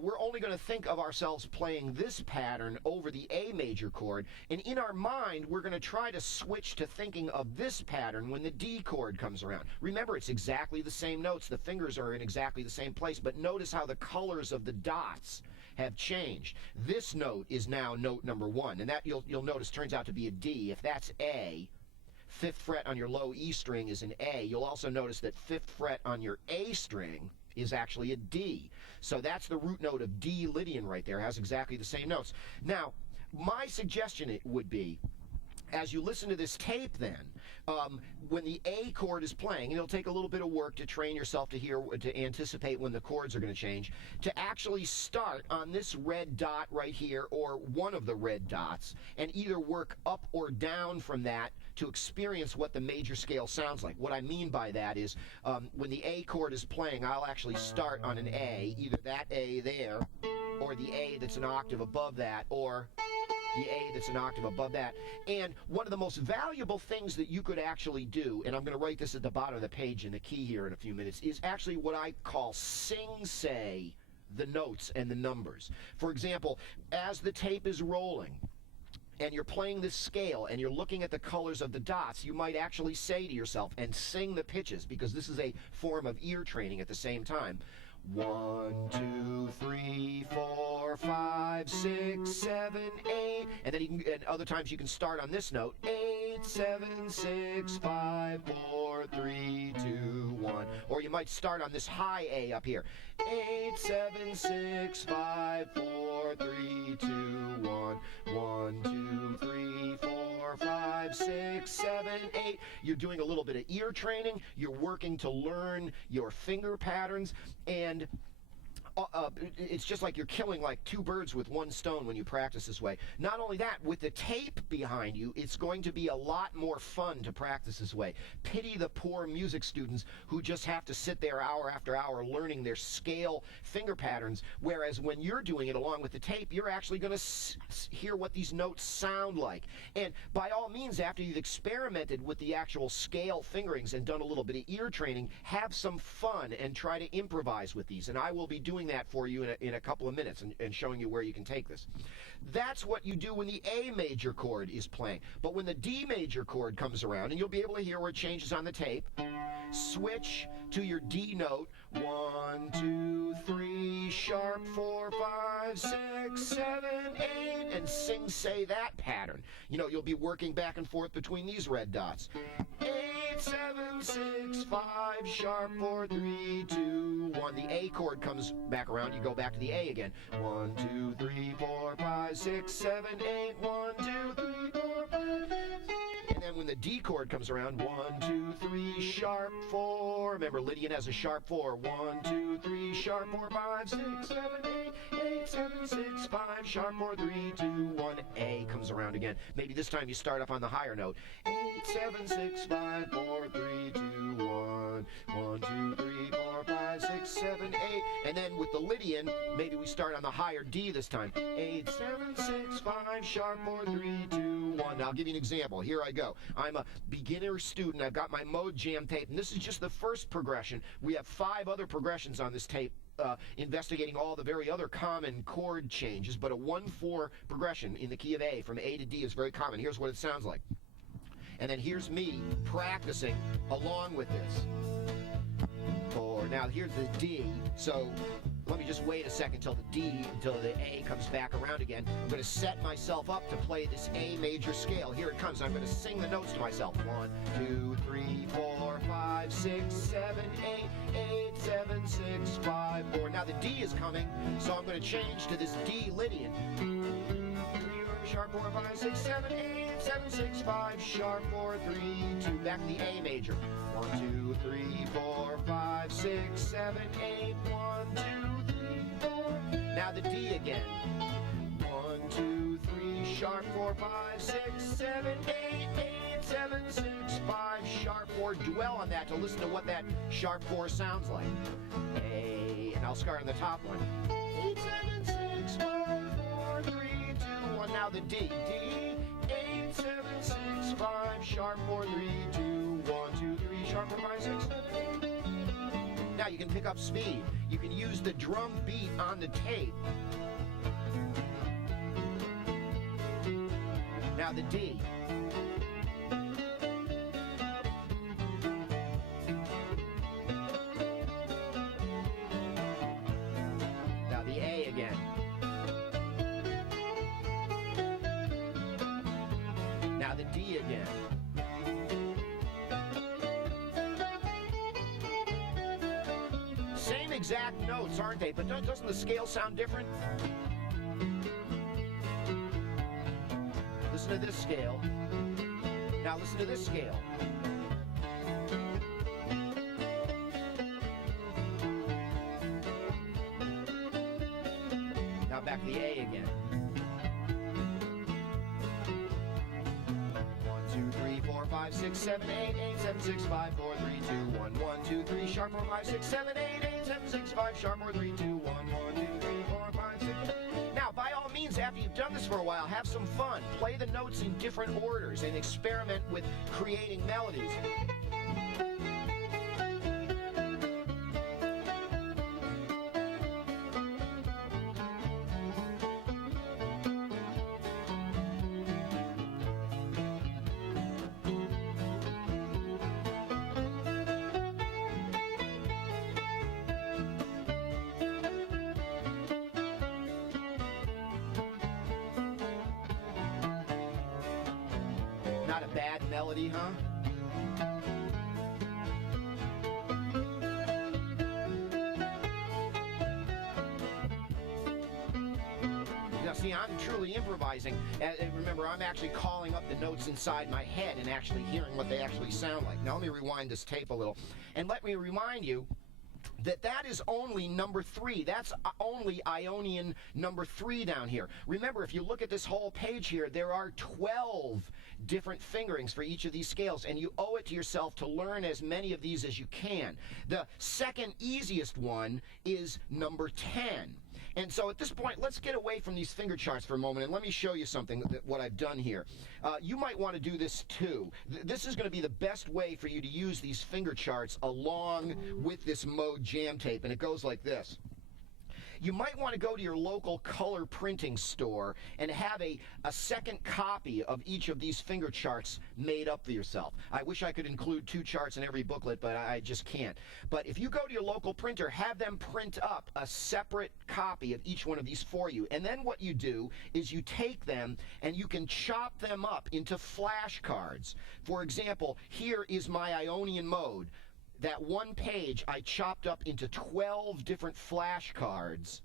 We're only going to think of ourselves playing this pattern over the A major chord, and in our mind we're going to try to switch to thinking of this pattern when the D chord comes around. Remember, it's exactly the same notes, the fingers are in exactly the same place, but notice how the colors of the dots have changed. This note is now note number 1, and that you'll notice turns out to be a D. If that's A, 5th fret on your low E string is an A. You'll also notice that 5th fret on your A string is actually a D. So that's the root note of D Lydian right there. It has exactly the same notes. Now, my suggestion would be, as you listen to this tape then, when the A chord is playing, and it'll take a little bit of work to train yourself to anticipate when the chords are going to change, to actually start on this red dot right here, or one of the red dots, and either work up or down from that to experience what the major scale sounds like. What I mean by that is, when the A chord is playing, I'll actually start on an A, either that A there, or the A that's an octave above that, or the A that's an octave above that. And one of the most valuable things that you could actually do, and I'm going to write this at the bottom of the page in the key here in a few minutes, is actually what I call sing-say the notes and the numbers. For example, as the tape is rolling, and you're playing this scale, and you're looking at the colors of the dots, you might actually say to yourself, and sing the pitches, because this is a form of ear training at the same time. 1, 2, 3, 4, 5, 6, 7, 8, and then and other times you can start on this note. 8, 7, 6, 5, 4, 3, 2, 1. Or you might start on this high A up here. 8, 7, 6, 5, 4, 3, 2, 1. 1, 2, 3, 4, 5, 6, 7, 8. You're doing a little bit of ear training. You're working to learn your finger patterns, and it's just like you're killing like 2 birds with 1 stone when you practice this way. Not only that, with the tape behind you, it's going to be a lot more fun to practice this way. Pity the poor music students who just have to sit there hour after hour learning their scale finger patterns, whereas when you're doing it along with the tape, you're actually going to hear what these notes sound like. And by all means, after you've experimented with the actual scale fingerings and done a little bit of ear training, have some fun and try to improvise with these. And I will be doing that for you in a couple of minutes and showing you where you can take this. That's what you do when the A major chord is playing. But when the D major chord comes around, and you'll be able to hear where it changes on the tape, switch to your D note. 1, 2, 3, sharp, 4, 5, 6, 7, 8, and sing-say that pattern. You know, you'll be working back and forth between these red dots. 8, 7, 6, 5, sharp, 4, 3, 2, 1. The A chord comes back around. You go back to the A again. 1, 2, 3, 4, 5, 6, 7, 8. 1, 2, 3, 4, 5. And then when the D chord comes around, 1, 2, 3, sharp, 4. Remember, Lydian has a sharp 4. 1, 2, 3, sharp, 4, 5, 6, 7, 8. 8, 7, 6, 5, sharp, 4, 3, 2, 1. A comes around again. Maybe this time you start up on the higher note. 8, 7, 6, 5, 4, 3, 2, 1. 1, 2, 3, 4, 5, 6, 7, 8. And then with the Lydian, maybe we start on the higher D this time. 8, 7, 6, 5, sharp, 4, 3, 2, 1. Now I'll give you an example. Here I go. I'm a beginner student. I've got my Mode Jam tape, and this is just the first progression. We have 5 other progressions on this tape, investigating all the very other common chord changes, but a 1-4 progression in the key of A from A to D is very common. Here's what it sounds like. And then here's me practicing along with this. 4, Now here's the D, so let me just wait a second until the A comes back around again. I'm going to set myself up to play this A major scale. Here it comes. I'm going to sing the notes to myself. 1, 2, 3, 4, 5, 6, 7, 8, 8, 7, 6, 5, 4. Now the D is coming, so I'm going to change to this D Lydian. Sharp 4, 5, 6, 7, 8, 7, 6, 5, sharp 4, 3, 2. Back to the A major. 1, 2, 3, 4, 5, 6, 7, 8, 1, 2, 3, 4. Now the D again. 1, 2, 3, sharp 4, 5, 6, 7, 8, 8, 7, 6, 5, sharp 4. Dwell on that to listen to what that sharp 4 sounds like. A, and I'll start on the top one. 8, 7, 6, 5, 4, 3, 2, 1. Now the D. D, 8, 7, 6, 5, sharp 4, 3, 2, 1, 2, 3, sharp 4, 5, 6, 7, 8. Now you can pick up speed. You can use the drum beat on the tape. Now the D. Now the A again. Now the D again. Same exact notes, aren't they? But doesn't the scale sound different? Listen to this scale. Now listen to this scale. Now back to the A again. 1, 2, 3, 4, 5, 6, 7, 8, 8, 7, 6, 5, 4, 3, 2, 1, 1, 2, 3, sharp 4, 5, 6, 7, 8, 8, 7, 6, 5, sharp 4, 3, 2, 1, 1, 2, 3, 4, 5, 6. Now, by all means, after you've done this for a while, have some fun. Play the notes in different orders and experiment with creating melodies. Not a bad melody, huh? Now, see, I'm truly improvising. Remember, I'm actually calling up the notes inside my head and actually hearing what they actually sound like. Now, let me rewind this tape a little. And let me remind you that is only number 3. That's only Ionian number 3 down here. Remember, if you look at this whole page here, there are 12 different fingerings for each of these scales, and you owe it to yourself to learn as many of these as you can. The second easiest one is number 10. And so at this point, let's get away from these finger charts for a moment, and let me show you something, what I've done here. You might want to do this too. This is going to be the best way for you to use these finger charts along with this mode jam tape, and it goes like this. You might want to go to your local color printing store and have a second copy of each of these finger charts made up for yourself. I wish I could include 2 charts in every booklet, but I just can't. But if you go to your local printer, have them print up a separate copy of each one of these for you. And then what you do is you take them and you can chop them up into flashcards. For example, here is my Ionian mode. That one page I chopped up into 12 different flashcards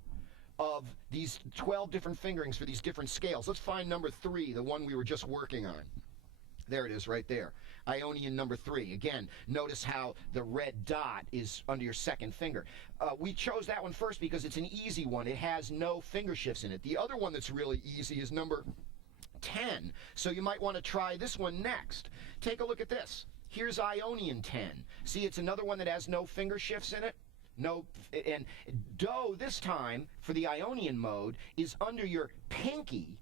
of these 12 different fingerings for these different scales. Let's find number 3, the one we were just working on. There it is right there. Ionian number 3. Again, notice how the red dot is under your second finger. We chose that one first because it's an easy one. It has no finger shifts in it. The other one that's really easy is number 10. So you might want to try this one next. Take a look at this. Here's Ionian 10. See, it's another one that has no finger shifts in it. No, and Do this time for the Ionian mode is under your pinky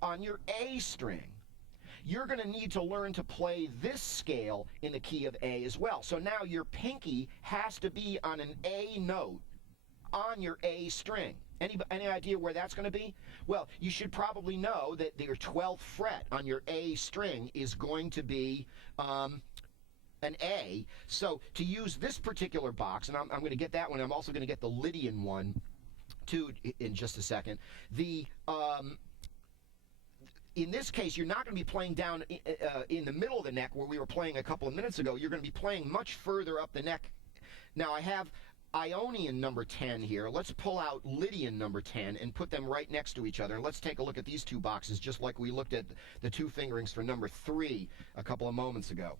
on your A string. You're going to need to learn to play this scale in the key of A as well. So now your pinky has to be on an A note on your A string. Any idea where that's going to be? Well, you should probably know that your 12th fret on your A string is going to be an A. So to use this particular box, and I'm going to get that one, I'm also going to get the Lydian one too in just a second. In this case, you're not going to be playing down in the middle of the neck where we were playing a couple of minutes ago. You're going to be playing much further up the neck. Now I have Ionian number 10 here. Let's pull out Lydian number 10 and put them right next to each other. And let's take a look at these two boxes just like we looked at the two fingerings for number 3 a couple of moments ago.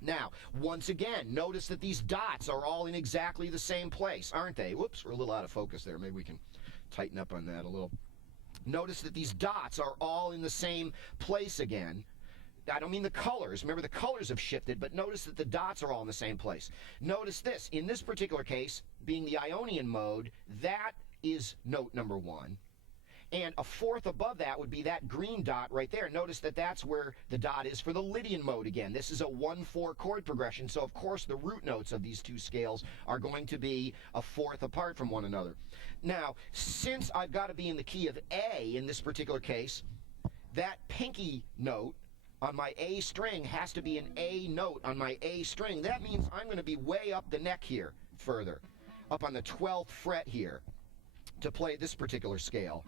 Now, once again, notice that these dots are all in exactly the same place, aren't they? Whoops, we're a little out of focus there. Maybe we can tighten up on that a little. Notice that these dots are all in the same place again. I don't mean the colors. Remember, the colors have shifted, but notice that the dots are all in the same place. Notice this. In this particular case, being the Ionian mode, that is note number 1. And a fourth above that would be that green dot right there. Notice that that's where the dot is for the Lydian mode again. This is a 1/4 chord progression, so of course the root notes of these two scales are going to be a fourth apart from one another. Now, since I've got to be in the key of A in this particular case, that pinky note on my A string has to be an A note on my A string. That means I'm going to be way up the neck here further, up on the 12th fret here to play this particular scale.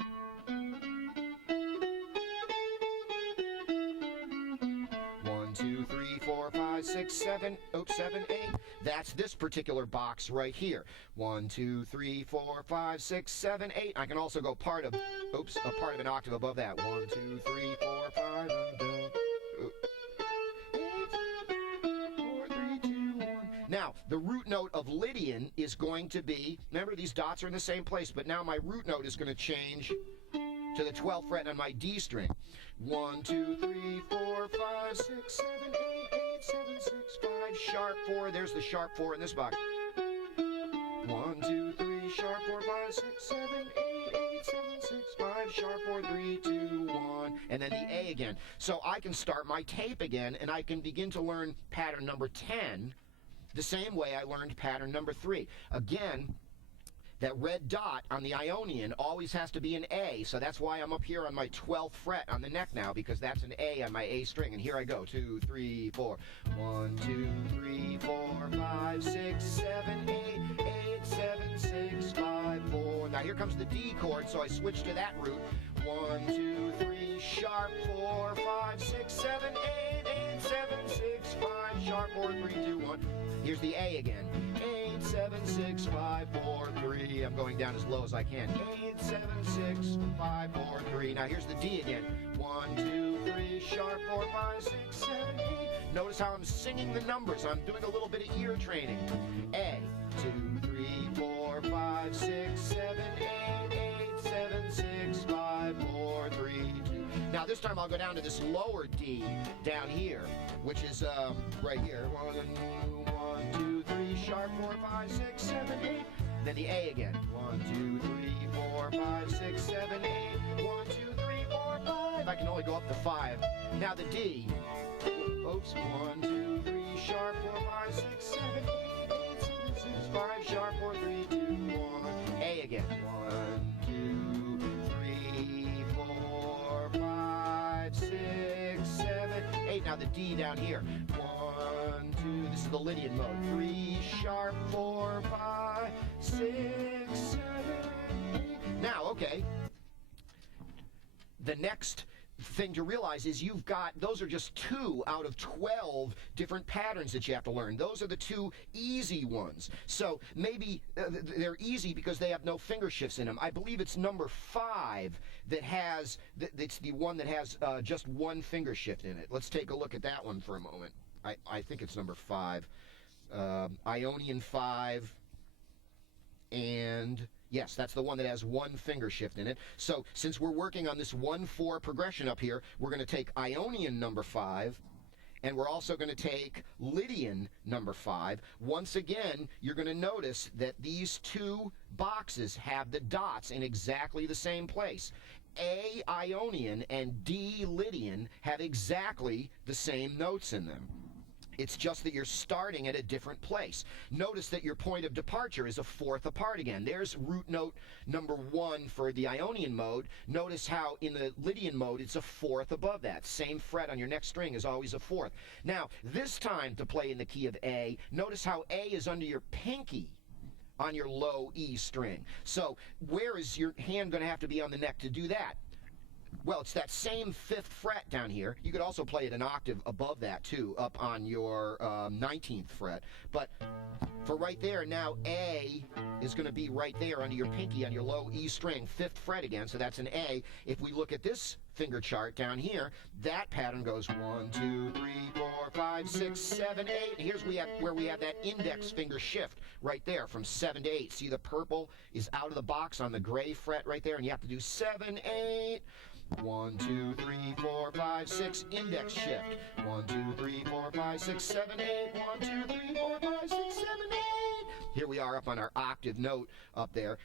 1, 2, 3, 4, 5, 6, 7, 7, 8. That's this particular box right here. 1, 2, 3, 4, 5, 6, 7, 8. I can also go a part of an octave above that. 1, 2, 3, 4, 5. 4, 3, 2, 1. Now, the root note of Lydian is going to be, remember these dots are in the same place, but now my root note is going to change to the 12th fret on my D string. 1, 2, 3, 4, 5, 6, 7, 8, 8, 7, 6, 5, sharp 4. There's the sharp 4 in this box. 1, 2, 3, sharp 4, 5, 6, 7, 8, 8, 7, 6, 5, sharp 4, 3, 2, 1, and then the A again. So I can start my tape again, and I can begin to learn pattern number 10 the same way I learned pattern number 3. Again, that red dot on the Ionian always has to be an A, so that's why I'm up here on my 12th fret on the neck now, because that's an A on my A string. And here I go, 2, 3, 4. 1, 2, 3, 4, 5, 6, 7, 8, 8, 7, 6, 5, 4. Now here comes the D chord, so I switch to that root. 1, 2, 3, sharp 4, 5, 6, 7, 8, 8, 7, 6, 5, sharp 4, 3, 2, 1. Here's the A again. 8, 7, 6, 5, 4, 3. I'm going down as low as I can. 8, 7, 6, 5, 4, 3. Now here's the D again. 1, 2, 3, sharp 4, 5, 6, 7, 8. Notice how I'm singing the numbers. I'm doing a little bit of ear training. A, 2, 3, 4, 5, 6, 7, 8, 8, 7, 6, 5, 4, 3, 2. Now this time I'll go down to this lower D down here, which is right here. 1, 2, 3, sharp 4, 5, 6, 7, 8. Then the A again. 1, 2, 3, 4, 5, 6, 7, 8. 1, 2, 3, 4, 5. I can only go up to 5. Now the D. Oops. 1, 2, 3, sharp 4, 5, 6, 7, 8, 8, 7, 6, 5, sharp 4, 3, 2, 1. A again. 1, 2, 3, 4, 5, 6, 7, 8. Now the D down here. 1, 2. This is the Lydian mode. 3, sharp 4, 5, 6, 7, 8. Now, okay. The next thing to realize is you've got, those are just 2 out of 12 different patterns that you have to learn. Those are the 2 easy ones. So maybe they're easy because they have no finger shifts in them. I believe it's number 5 that has, it's the one that has just 1 finger shift in it. Let's take a look at that one for a moment. I think it's number 5. Ionian 5, and yes, that's the one that has 1 finger shift in it. So since we're working on this 1/4 progression up here, we're going to take Ionian number 5, and we're also going to take Lydian number 5. Once again, you're going to notice that these 2 boxes have the dots in exactly the same place. A Ionian and D Lydian have exactly the same notes in them. It's just that you're starting at a different place. Notice that your point of departure is a fourth apart again. There's root note number 1 for the Ionian mode. Notice how in the Lydian mode it's a fourth above that. Same fret on your next string is always a fourth. Now, this time to play in the key of A, notice how A is under your pinky on your low E string. So where is your hand going to have to be on the neck to do that? Well, it's that same 5th fret down here. You could also play it an octave above that, too, up on your 19th fret. But for right there, now A is going to be right there under your pinky on your low E string, 5th fret again, so that's an A. If we look at this finger chart down here, that pattern goes 1, 2, 3, 4, 5, 6, 7, 8. And here's where we have that index finger shift right there from 7 to 8. See the purple is out of the box on the gray fret right there, and you have to do 7, 8. 1, 2, 3, 4, 5, 6, index shift. 1, 2, 3, 4, 5, 6, 7, 8. 1, 2, 3, 4, 5, 6, 7, 8. Here we are up on our octave note up there.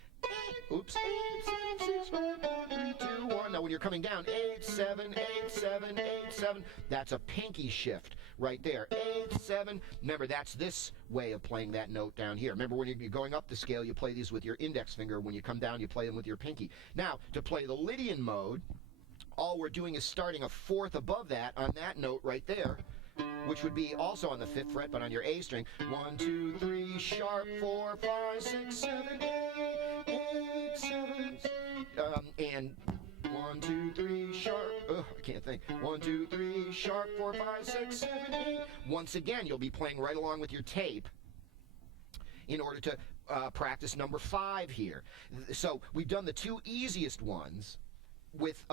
Oops. 8, 7, 6, 5, 4, 3, 2, 1. Now when you're coming down, 8, 7, 8, 7, 8, 7. That's a pinky shift right there. 8, 7. Remember, that's this way of playing that note down here. Remember, when you're going up the scale, you play these with your index finger. When you come down, you play them with your pinky. Now, to play the Lydian mode, all we're doing is starting a fourth above that on that note right there, which would be also on the 5th fret, but on your A string. 1, 2, 3, sharp, 4, 5, 6, 7, 8, 8, 7. And 1, 2, 3, sharp. Ugh, I can't think. 1, 2, 3, sharp, 4, 5, 6, 7, 8. Once again, you'll be playing right along with your tape in order to practice number 5 here. So we've done the 2 easiest ones with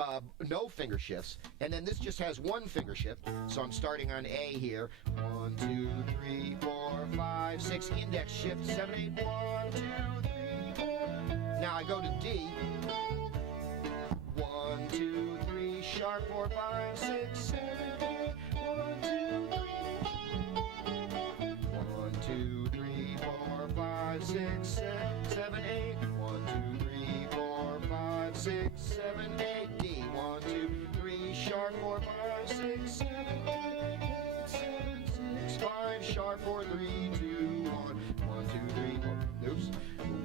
no finger shifts, and then this just has 1 finger shift. So I'm starting on A here. 1, 2, 3, 4, 5, 6, index shift, 7, 8, 1, 2, 3, 4. Now I go to D. 1, 2, 3, sharp, 4, 5, 6, 7, 8. 1, 2, 3. 1, 2, 3, 4, 5, 6, 7, 8. 1, 2, 3, 4, 5, 6, 7, 8. D. 1, 2, 3, sharp, 4, 5, 6, 7, 8. 7, 6, 5, sharp, 4, 3, 2, 1. 1, 2, 3, 4. Oops.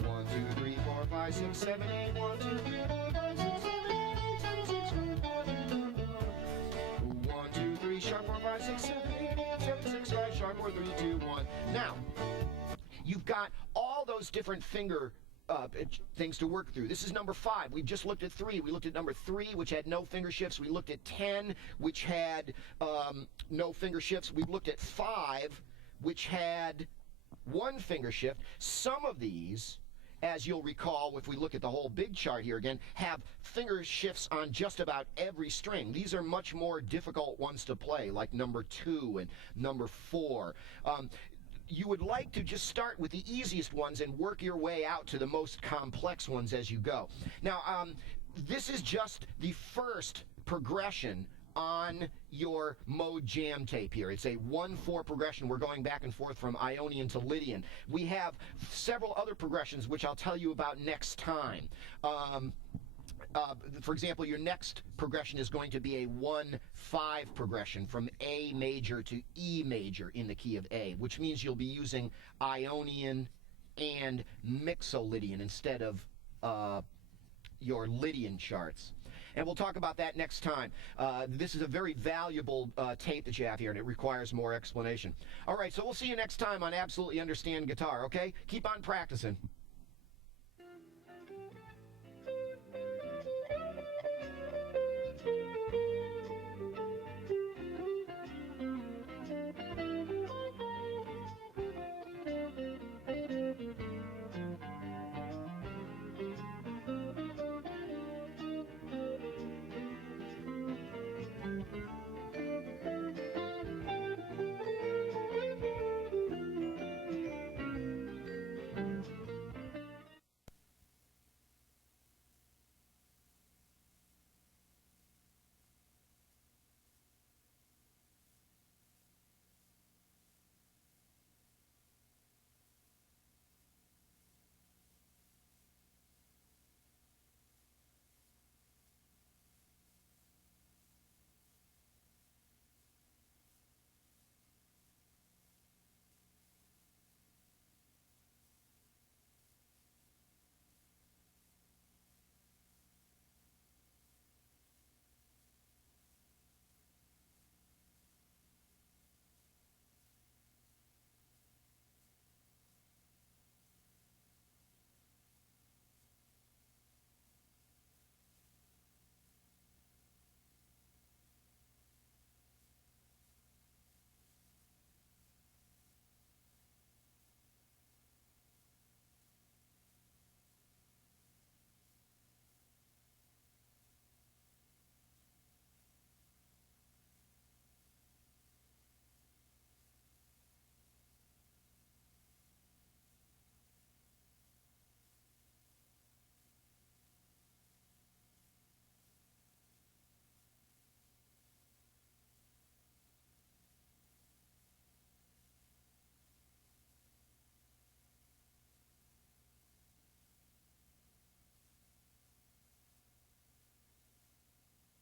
1, 2, 3, 4, 5, 6, 7, 8. 1, 2, 3, 4, 5, 6, 7, 8. 7, 6, 5, 4, 3, 2, 1, 2, 3, sharp, 4, 5, 6, 7, 8. 7, 6, 5, sharp, 4, 3, 2, 1. Now, you've got all those different finger things to work through. This is number 5. We've just looked at 3. We looked at number 3, which had no finger shifts. We looked at 10, which had no finger shifts. We've looked at 5, which had 1 finger shift. Some of these, as you'll recall, if we look at the whole big chart here again, have finger shifts on just about every string. These are much more difficult ones to play, like number 2 and number 4. You would like to just start with the easiest ones and work your way out to the most complex ones as you go. Now, this is just the first progression on your mode jam tape here. It's a 1-4 progression. We're going back and forth from Ionian to Lydian. We have several other progressions which I'll tell you about next time. For example, your next progression is going to be a 1-5 progression from A major to E major in the key of A, which means you'll be using Ionian and Mixolydian instead of your Lydian charts. And we'll talk about that next time. This is a very valuable tape that you have here, and it requires more explanation. All right, so we'll see you next time on Absolutely Understand Guitar, okay? Keep on practicing.